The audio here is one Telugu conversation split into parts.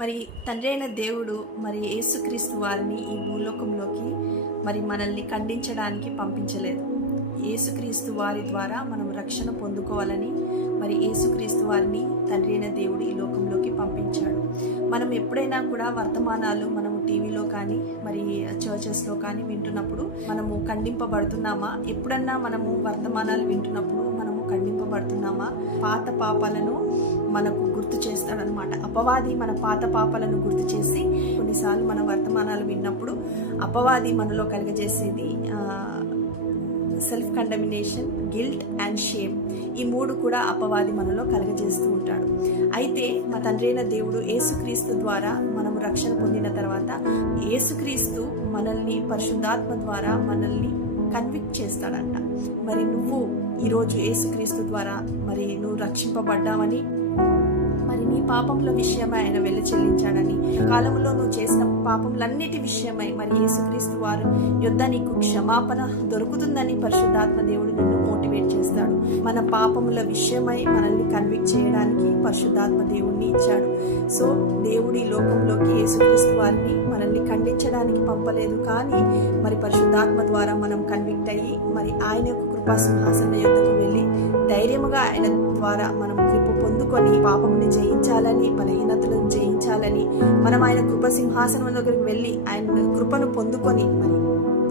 మరి తండ్రి అయిన దేవుడు మరి యేసుక్రీస్తు వారిని ఈ భూలోకంలోకి మరి మనల్ని ఖండించడానికి పంపించలేదు. యేసుక్రీస్తు వారి ద్వారా మనం రక్షణ పొందుకోవాలని మరి యేసుక్రీస్తు వారిని తండ్రి అయిన దేవుడు ఈ లోకంలోకి పంపించాడు. మనం ఎప్పుడైనా కూడా వర్తమానాలు మనము టీవీలో కానీ మరి చర్చెస్లో కానీ వింటున్నప్పుడు మనము ఖండింపబడుతున్నామా? ఎప్పుడన్నా మనము వర్తమానాలు వింటున్నప్పుడు మనము ఖండింపబడుతున్నామా? పాత పాపాలను మనకు గుర్తు చేస్తాడనమాట అపవాది మన పాత పాపాలను గుర్తు చేసి కొన్నిసార్లు మన వర్తమానాలు విన్నప్పుడు అపవాది మనలో కలుగజేసేది self condemnation guilt and shame ఈ మూడు కూడా అపవాది మనలో కలగజేస్తూ ఉంటాడు. అయితే మా తండ్రైన దేవుడు ఏసుక్రీస్తు ద్వారా మనము రక్షణ పొందిన తర్వాత ఏసుక్రీస్తు మనల్ని పరిశుద్ధాత్మ ద్వారా మనల్ని కన్విక్ట్ చేస్తాడంట. మరి నువ్వు ఈరోజు ఏసుక్రీస్తు ద్వారా మరి నువ్వు రక్షింపబడ్డావని మరి నీ పాపముల విషయమై ఆయన వెళ్ళి చెల్లించాడని. కాలంలో నువ్వు చేసిన పాపములన్నిటి విషయమై మరి యేసుక్రీస్తు వారు యుద్ధ నీకు క్షమాపణ దొరుకుతుందని పరిశుద్ధాత్మ దేవుడు నిన్ను మోటివేట్ చేస్తాడు. మన పాపముల విషయమై మనల్ని కన్విక్ట్ చేయడానికి పరిశుద్ధాత్మ దేవుడిని ఇచ్చాడు. సో దేవుడి లోకంలోకి యేసుక్రీస్తు వారిని మనల్ని ఖండించడానికి పంపలేదు కానీ మరి పరిశుద్ధాత్మ ద్వారా మనం కన్విక్ట్ అయ్యి మరి ఆయన యొక్క కృపా సింహాసన యుద్ధకు వెళ్ళి ధైర్యముగా ఆయన ద్వారా మనం కృప పొందుకొని పాపముని జయించాలని బలహీనతలను జయించాలని మనం ఆయన కృప సింహాసనం దగ్గరికి వెళ్ళి ఆయన కృపను పొందుకొని మరి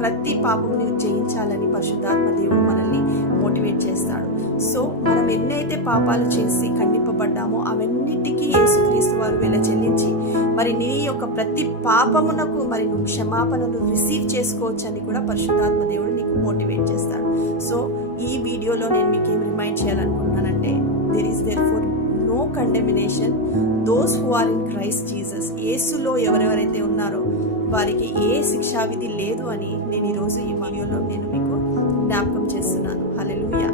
ప్రతి పాపముని జయించాలని పరిశుద్ధాత్మ దేవుడు మనల్ని మోటివేట్ చేస్తాడు. సో మనం ఎన్నైతే పాపాలు చేసి ఖండింపబడ్డామో అవన్నిటికీ యేసుక్రీస్తు వారు వెళ్ళ చెల్లించి మరి నీ యొక్క ప్రతి పాపమునకు మరి నువ్వు క్షమాపణను రిసీవ్ చేసుకోవచ్చని కూడా పరిశుద్ధాత్మ దేవుడు నీకు మోటివేట్ చేస్తాడు. సో ఈ వీడియోలో నేను మీకు ఏం remind చేయాలనుకుంటున్నానంటే there is therefore no condemnation those who are in Christ Jesus ఏసులో ఎవరెవరైతే ఉన్నారో వారికి ఏ శిక్షావిధి లేదు అని నేను ఈరోజు ఈ వీడియోలో నేను మీకు జ్ఞాపకం చేస్తున్నాను. హలెలుయా